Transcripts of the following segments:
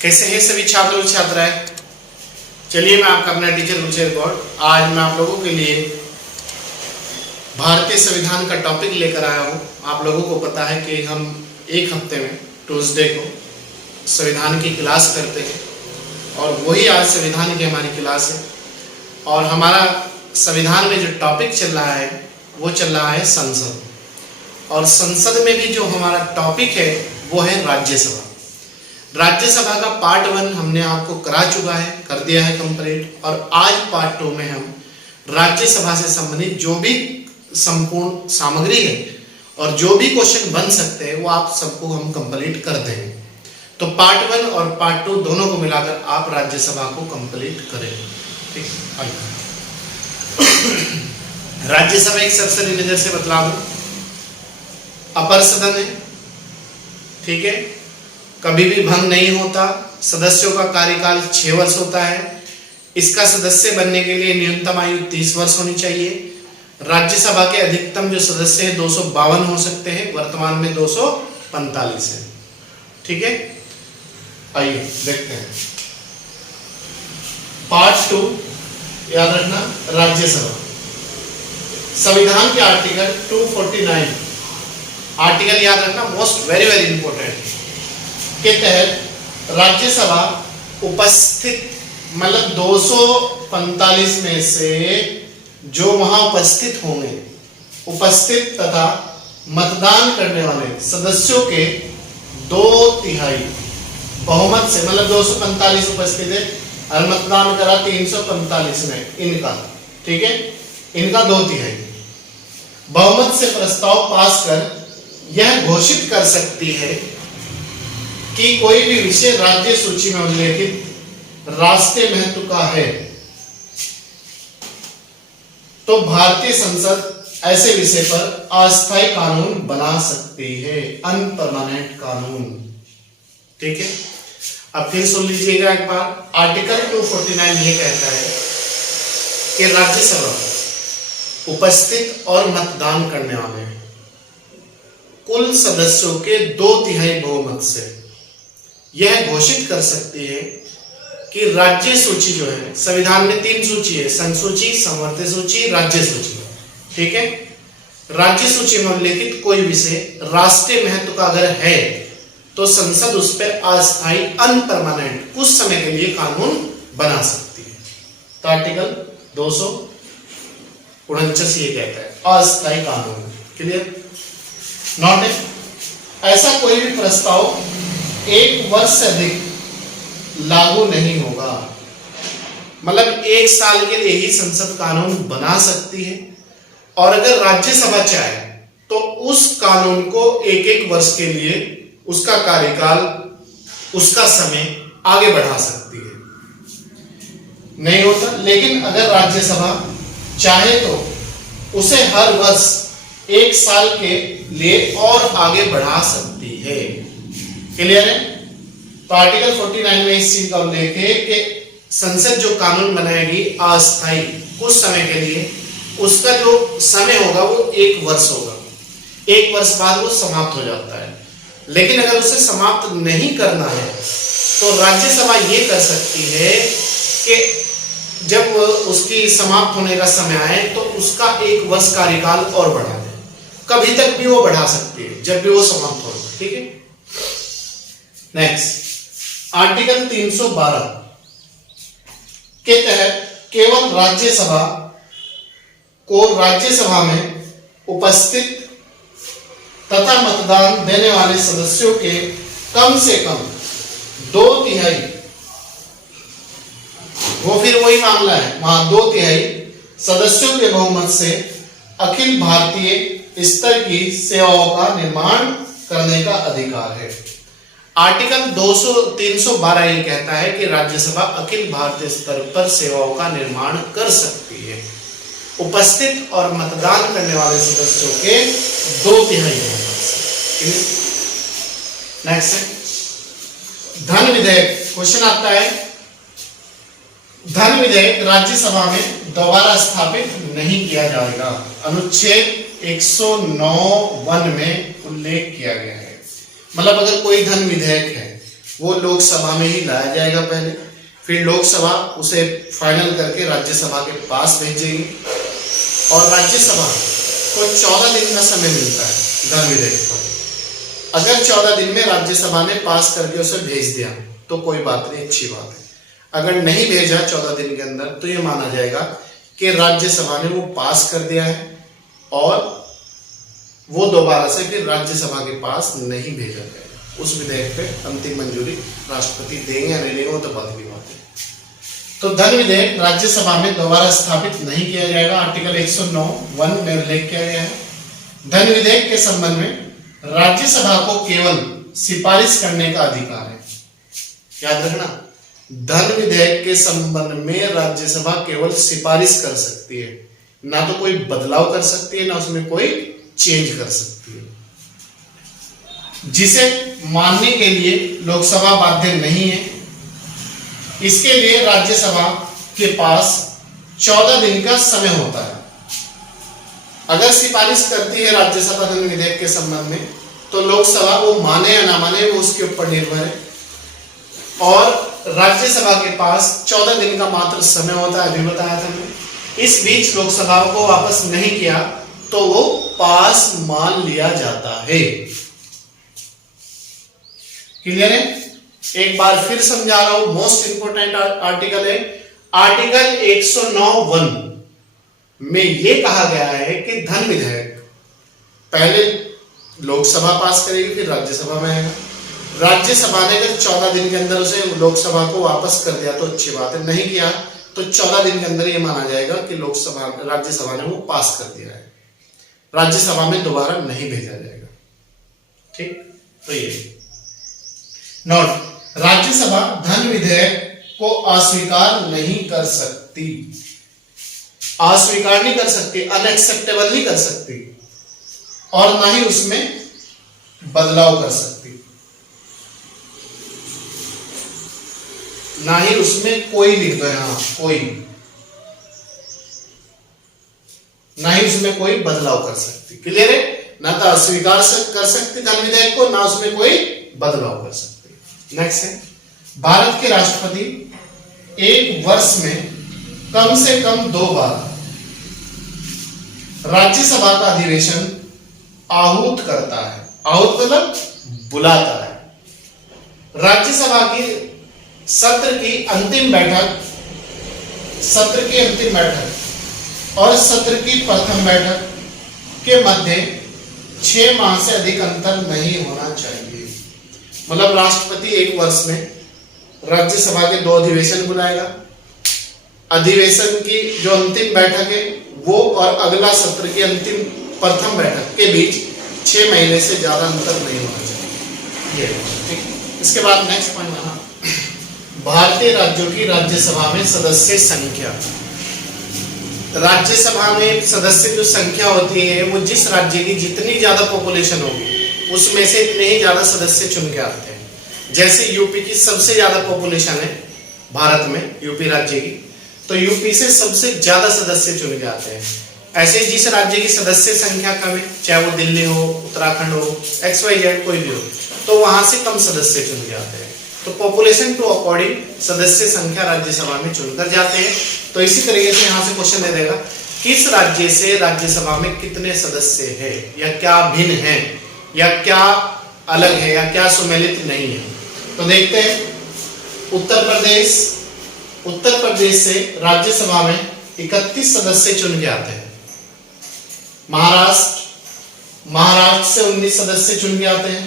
कैसे हैं सभी छात्र और छात्राएं। चलिए मैं आपका अपना टीचर रुचि गौड़ आज मैं आप लोगों के लिए भारतीय संविधान का टॉपिक लेकर आया हूँ। आप लोगों को पता है कि हम एक हफ्ते में ट्यूसडे को संविधान की क्लास करते हैं और वही आज संविधान की हमारी क्लास है। और हमारा संविधान में जो टॉपिक चल रहा है वो चल रहा है संसद, और संसद में भी जो हमारा टॉपिक है वो है राज्यसभा। राज्यसभा का पार्ट 1 हमने आपको कर दिया है कंप्लीट, और आज पार्ट 2 में हम राज्यसभा से संबंधित जो भी संपूर्ण सामग्री है और जो भी क्वेश्चन बन सकते हैं वो आप सबको हम कंप्लीट कर देंगे। तो पार्ट 1 और पार्ट 2 दोनों को मिलाकर आप राज्यसभा को कंप्लीट करेंगे। ठीक है, राज्यसभा एक सरसरी नजर से बतला दूं, अपर सदन है। ठीक है, कभी भी भंग नहीं होता। सदस्यों का कार्यकाल 6 वर्ष होता है। इसका सदस्य बनने के लिए न्यूनतम आयु 30 वर्ष होनी चाहिए। राज्यसभा के अधिकतम जो सदस्य हैं 252 हो सकते हैं, वर्तमान में 245 है। ठीक है, आइए देखते हैं पार्ट 2। याद रखना, राज्यसभा संविधान के आर्टिकल 249 आर्टिकल याद रखना, मोस्ट वेरी वेरी इंपॉर्टेंट, के तहत राज्यसभा उपस्थित मतलब 245 में से जो वहां उपस्थित होंगे, उपस्थित तथा मतदान करने वाले सदस्यों के 2/3 बहुमत से, मतलब 245 उपस्थित है और मतदान करा 345 में इनका, ठीक है, इनका 2/3 बहुमत से प्रस्ताव पास कर यह घोषित कर सकती है कि कोई भी विषय राज्य सूची में उल्लेखित राष्ट्रीय महत्व का है, तो भारतीय संसद ऐसे विषय पर अस्थायी कानून बना सकती है, अनपरमानेंट कानून। ठीक है, अब फिर सुन लीजिएगा एक बार। आर्टिकल 249 ये कहता है कि राज्यसभा उपस्थित और मतदान करने वाले कुल सदस्यों के 2/3 बहुमत से यह घोषित कर सकती है कि राज्य सूची जो है, संविधान में 3 सूची है, संघ सूची, संवर्ती सूची, राज्य सूची। ठीक है, राज्य सूची में उल्लेखित कोई विषय राष्ट्रीय महत्व का अगर है तो संसद उस पर अस्थायी अनपरमानेंट कुछ समय के लिए कानून बना सकती है। तो आर्टिकल 249 ये कहता है अस्थायी कानून। क्लियर? नॉट है, ऐसा कोई भी प्रस्ताव 1 वर्ष से अधिक लागू नहीं होगा। मतलब 1 साल के लिए ही संसद कानून बना सकती है, और अगर राज्यसभा चाहे तो उस कानून को 1-1 वर्ष के लिए उसका कार्यकाल, उसका समय आगे बढ़ा सकती है। नहीं होता, लेकिन अगर राज्यसभा चाहे तो उसे हर वर्ष 1 साल के लिए और आगे बढ़ा सकती है। क्लियर है? तो आर्टिकल 49 में इस चीज का उल्लेख है कि संसद जो कानून बनाएगी अस्थायी कुछ समय के लिए, उसका जो समय होगा वो 1 वर्ष होगा। 1 वर्ष बाद वो समाप्त हो जाता है। लेकिन अगर उसे समाप्त नहीं करना है तो राज्यसभा ये कर सकती है कि जब उसकी समाप्त होने का समय आए तो उसका 1 वर्ष कार्यकाल और बढ़ा दे। कभी तक भी वो बढ़ा सकती है, जब भी वो समाप्त हो। ठीक है, नेक्स्ट आर्टिकल 312 के तहत केवल राज्यसभा को राज्यसभा में उपस्थित तथा मतदान देने वाले सदस्यों के कम से कम 2/3, वो फिर वही मामला है, वहां 2/3 सदस्यों के बहुमत से अखिल भारतीय स्तर की सेवाओं का निर्माण करने का अधिकार है। आर्टिकल 312 ये कहता है कि राज्यसभा अखिल भारतीय स्तर पर सेवाओं का निर्माण कर सकती है, उपस्थित और मतदान करने वाले सदस्यों के 2/3 बहुमत से। नेक्स्ट है धन विधेयक। क्वेश्चन आता है, धन विधेयक राज्यसभा में दोबारा स्थापित नहीं किया जाएगा। अनुच्छेद 109(1) में उल्लेख किया गया है। मतलब अगर कोई धन विधेयक है वो लोकसभा में ही लाया जाएगा पहले, फिर लोकसभा उसे फाइनल करके राज्यसभा के पास भेजेगी और राज्यसभा को 14 दिन का समय मिलता है धन विधेयक पर। अगर 14 दिन में राज्यसभा ने पास करके उसे भेज दिया तो कोई बात नहीं, अच्छी बात है। अगर नहीं भेजा 14 दिन के अंदर तो ये माना जाएगा कि राज्यसभा ने वो पास कर दिया है और वो दोबारा से फिर राज्यसभा के पास नहीं भेजा जाएगा। उस विधेयक पे अंतिम मंजूरी राष्ट्रपति देंगे या नहीं देंगे वो तो बात की बात है। तो धन विधेयक राज्यसभा में दोबारा स्थापित नहीं किया जाएगा, आर्टिकल 109(1) में उल्लेख किया गया है। धन विधेयक के संबंध में राज्यसभा को केवल सिफारिश करने का अधिकार है। याद रखना, धन विधेयक के संबंध में राज्यसभा केवल सिफारिश कर सकती है, ना तो कोई बदलाव कर सकती है ना उसमें कोई चेंज कर सकती है। जिसे मानने के लिए लोकसभा बाध्य नहीं है। इसके लिए राज्यसभा के पास 14 दिन का समय होता है। अगर सिफारिश करती है राज्यसभा धन विधेयक के संबंध में तो लोकसभा वो माने या ना माने वो उसके ऊपर निर्भर है और राज्यसभा के पास 14 दिन का मात्र समय होता है, अभी बताया था मैंने। इस बीच लोकसभा को वापस नहीं किया तो वो पास मान लिया जाता है। क्लियर है? एक बार फिर समझा रहा हूं, मोस्ट इंपोर्टेंट आर्टिकल है आर्टिकल 109(1) में यह कहा गया है कि धन विधेयक पहले लोकसभा पास करेगी फिर राज्यसभा में आएगा। राज्यसभा ने अगर 14 दिन के अंदर उसे लोकसभा को वापस कर दिया तो अच्छी बात है, नहीं किया तो 14 दिन के अंदर यह माना जाएगा कि लोकसभा राज्यसभा ने वो पास कर दिया है, राज्यसभा में दोबारा नहीं भेजा जाएगा। ठीक, तो ये नोट, राज्यसभा धन विधेयक को अस्वीकार नहीं कर सकती, अस्वीकार नहीं कर सकती, अनएक्सेप्टेबल नहीं कर सकती और ना ही उसमें बदलाव कर सकती, ना ही उसमें कोई लिख दो यहां कोई, ना ही उसमें कोई बदलाव कर सकती। क्लियर है? ना तो अस्वीकार कर सकती धन विधेयक को, ना उसमें कोई बदलाव कर सकती। नेक्स्ट है, भारत के राष्ट्रपति एक वर्ष में कम से कम 2 बार राज्यसभा का अधिवेशन आहूत करता है। आहूत मतलब बुलाता है। राज्यसभा की सत्र की अंतिम बैठक और सत्र की प्रथम बैठक के मध्य 6 माह से अधिक अंतर नहीं होना चाहिए। मतलब राष्ट्रपति एक वर्ष में राज्यसभा के 2 अधिवेशन बुलाएगा। अधिवेशन की जो अंतिम बैठक है वो और अगला सत्र की अंतिम प्रथम बैठक के बीच 6 महीने से ज्यादा अंतर नहीं होना चाहिए। ये ठीक। इसके बाद नेक्स्ट पॉइंट आना, भारतीय राज्यों की राज्यसभा में सदस्य संख्या। राज्यसभा में सदस्य जो संख्या होती है वो जिस राज्य की जितनी ज्यादा पॉपुलेशन होगी उसमें से इतने ही ज्यादा सदस्य चुन के आते हैं। जैसे यूपी की सबसे ज्यादा पॉपुलेशन है भारत में, यूपी राज्य की, तो यूपी से सबसे ज्यादा सदस्य चुन के आते हैं। ऐसे जिस राज्य की सदस्य संख्या कम है, चाहे वो दिल्ली हो, उत्तराखंड हो, XYZ कोई भी हो, तो वहां से कम सदस्य चुन के आते हैं। तो पॉपुलेशन टू अकॉर्डिंग सदस्य संख्या राज्यसभा में चुनकर जाते हैं। तो इसी तरीके से यहाँ से क्वेश्चन दे देगा, किस राज्य से राज्यसभा में कितने सदस्य हैं या क्या भिन्न है या क्या अलग है या क्या सुमेलित नहीं है। तो देखते हैं, उत्तर प्रदेश से राज्यसभा में 31 सदस्य चुन के आते हैं। महाराष्ट्र से 19 सदस्य चुन के आते हैं।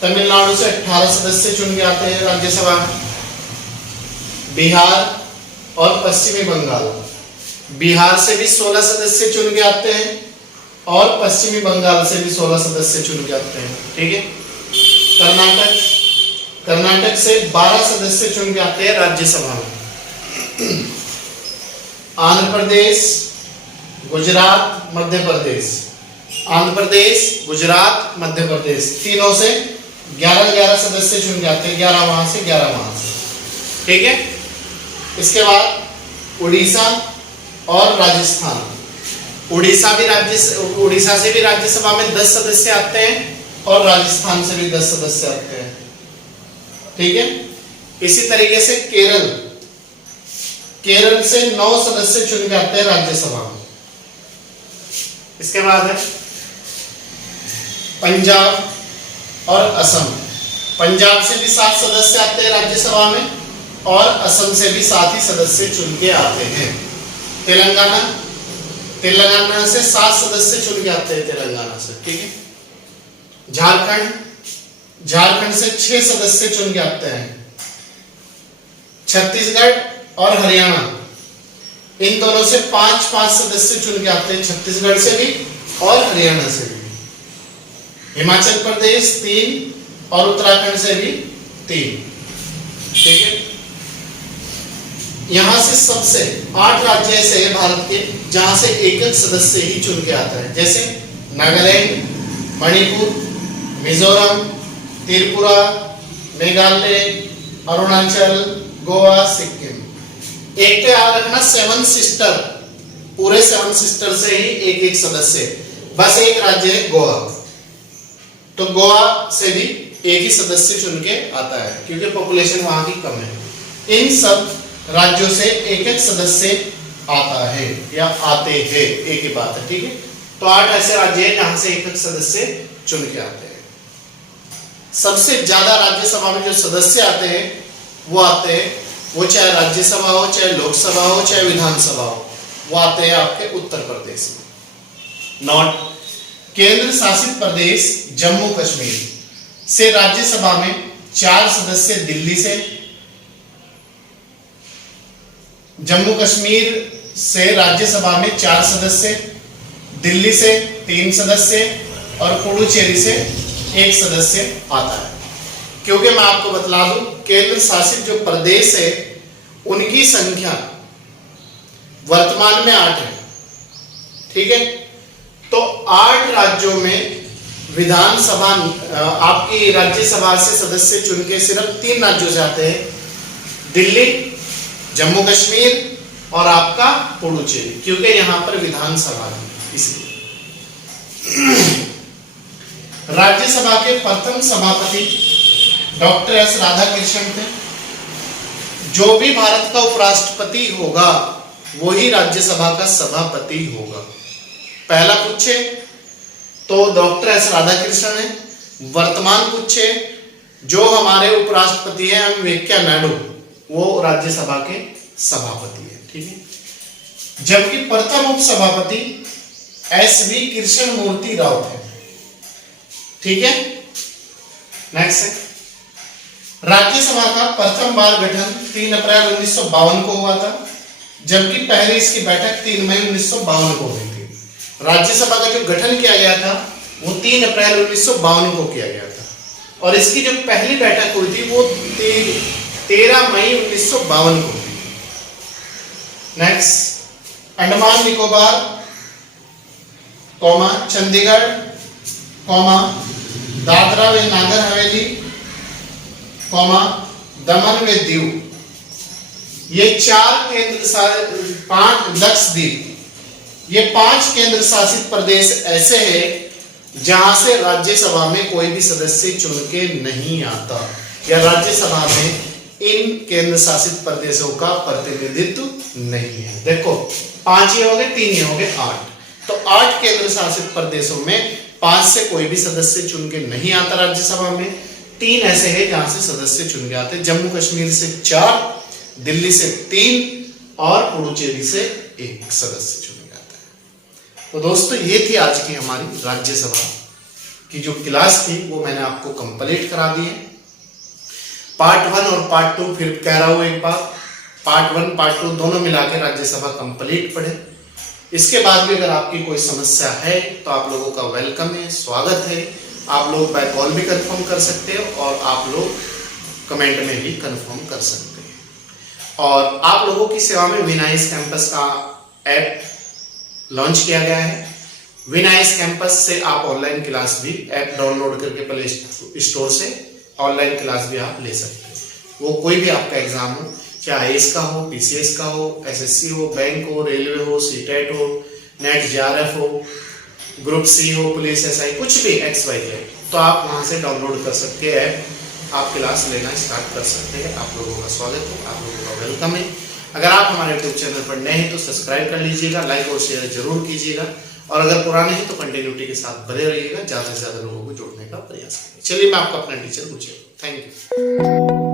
तमिलनाडु से 18 सदस्य चुन के आते हैं राज्यसभा में। बिहार और पश्चिमी बंगाल, बिहार से भी 16 सदस्य चुन के आते हैं और पश्चिमी बंगाल से भी 16 सदस्य चुन के आते हैं। ठीक है। कर्नाटक से 12 सदस्य चुन के आते हैं राज्यसभा में। आंध्र प्रदेश, गुजरात, मध्य प्रदेश, आंध्र प्रदेश, गुजरात, मध्य प्रदेश, तीनों से 11 सदस्य चुन के आते हैं। 11 वहां से, 11 वहां से। ठीक है। इसके बाद उड़ीसा और राजस्थान, उड़ीसा से भी राज्यसभा में 10 सदस्य आते हैं और राजस्थान से भी 10 सदस्य आते हैं। ठीक है। इसी तरीके से केरल से 9 सदस्य चुन के आते हैं राज्यसभा में। इसके बाद है पंजाब और असम। पंजाब से भी 7 सदस्य आते हैं राज्यसभा में और असम से भी 7 ही सदस्य चुन के आते हैं। तेलंगाना से 7 सदस्य चुन के आते हैं तेलंगाना से। ठीक है। झारखंड से 6 सदस्य चुन के आते हैं। छत्तीसगढ़ और हरियाणा इन दोनों से 5-5 सदस्य चुन के आते हैं, छत्तीसगढ़ से भी और हरियाणा से भी। हिमाचल प्रदेश 3 और उत्तराखंड से भी 3। ठीक है। यहां से सबसे 8 राज्य ऐसे हैं भारत के जहां से एक सदस्य ही चुन के आता है, जैसे नागालैंड, मणिपुर, मिजोरम, त्रिपुरा, मेघालय, अरुणाचल, गोवा, सिक्किम। एक तो याद रखना 7 सिस्टर, पूरे 7 सिस्टर से ही एक सदस्य। बस एक राज्य है गोवा, तो गोवा से भी एक ही सदस्य चुन के आता है क्योंकि पॉपुलेशन वहां की कम है। इन सब राज्यों से एक सदस्य आता है या आते हैं, एक ही बात है। ठीक है। तो 8 ऐसे राज्य हैं जहां से एक सदस्य चुन के आते हैं। सबसे ज्यादा राज्यसभा में जो सदस्य आते हैं वो चाहे राज्यसभा हो, चाहे लोकसभा हो, चाहे विधानसभा हो, वो आते हैं आपके उत्तर प्रदेश में। नॉट केंद्र शासित प्रदेश जम्मू कश्मीर से राज्यसभा में 4 सदस्य दिल्ली से, जम्मू कश्मीर से राज्यसभा में 4 सदस्य, दिल्ली से 3 सदस्य और पुडुचेरी से 1 सदस्य आता है। क्योंकि मैं आपको बतला दूं, केंद्र शासित जो प्रदेश है उनकी संख्या वर्तमान में 8 है। ठीक है। तो 8 राज्यों में विधानसभा आपकी राज्यसभा से सदस्य चुन के सिर्फ 3 राज्यों से आते हैं, दिल्ली, जम्मू कश्मीर और आपका पुडुचेरी, क्योंकि यहां पर विधानसभा है इसलिए। राज्यसभा के प्रथम सभापति डॉक्टर एस राधाकृष्णन थे। जो भी भारत का उपराष्ट्रपति होगा वही राज्यसभा का सभापति होगा। पहला पूछे तो डॉक्टर एस राधाकृष्णन है, वर्तमान पूछे जो हमारे उपराष्ट्रपति हैं एम वेंकैया नायडू, वो राज्यसभा के सभापति है। ठीक है। जबकि प्रथम उपसभापति एस वी कृष्ण मूर्ति राव थे। ठीक है। नेक्स्ट है राज्यसभा का प्रथम बार गठन 3 अप्रैल 1952 को हुआ था, जबकि पहले इसकी बैठक 3 मई 1952 को हुई थी। राज्यसभा का जो गठन किया गया था वो 3 अप्रैल 1952 को किया गया था और इसकी जो पहली बैठक हुई थी वो 13 मई 1952 को हुई। नेक्स्ट अंडमान निकोबार, चंडीगढ़, दादरा व नागर हवेली, दमन व दीव, ये 5 लक्षद्वीप, ये 5 केंद्र शासित प्रदेश ऐसे हैं जहां से राज्यसभा में कोई भी सदस्य चुन के नहीं आता या राज्यसभा में इन केंद्र शासित प्रदेशों का प्रतिनिधित्व नहीं है। देखो 5 ही हो गए, 3 ही हो गए, 8। तो 8 केंद्र शासित प्रदेशों में 5 से कोई भी सदस्य चुन के नहीं आता राज्यसभा में। 3 ऐसे हैं जहां से सदस्य चुन के आते हैं, जम्मू कश्मीर से 4, दिल्ली से 3 और पुडुचेरी से 1 सदस्य चुन के आता है। तो दोस्तों ये थी आज की हमारी राज्यसभा की जो क्लास थी, वो मैंने आपको कंप्लीट करा दी है। पार्ट 1 और पार्ट 2 फिर कह रहा हूं एक बार, पार्ट 1 पार्ट 2 दोनों मिला के राज्यसभा कंप्लीट पढ़े। इसके बाद भी अगर आपकी कोई समस्या है तो आप लोगों का वेलकम है, स्वागत है। आप लोग बाय कॉल भी कंफर्म कर सकते हो और आप लोग कमेंट में भी कंफर्म कर सकते हैं। और आप लोगों की सेवा में विनाइस कैंपस का ऐप लॉन्च किया गया है। विनाइस कैंपस से आप ऑनलाइन क्लास भी ऐप डाउनलोड करके प्ले स्टोर से ऑनलाइन क्लास भी आप ले सकते हैं। वो कोई भी आपका एग्जाम हो, चाहे आईएएस का हो, पीसीएस का हो, एसएससी हो, बैंक हो, रेलवे हो, सीटेट हो नेट JRF हो, ग्रुप C हो, पुलिस SI, कुछ भी XYZ, तो आप वहां से डाउनलोड कर सकते हैं, आप क्लास लेना स्टार्ट कर सकते हैं। आप लोगों का स्वागत है, आप लोगों का वेलकम है। अगर आप हमारे यूट्यूब चैनल पर नए हैं तो सब्सक्राइब कर लीजिएगा, लाइक और शेयर जरूर कीजिएगा, और अगर पुराने हैं तो कंटिन्यूटी के साथ बने रहिएगा, ज़्यादा से ज़्यादा लोगों को जोड़ने का प्रयास करें। चलिए मैं आपका अपना टीचर पूछे। Thank you.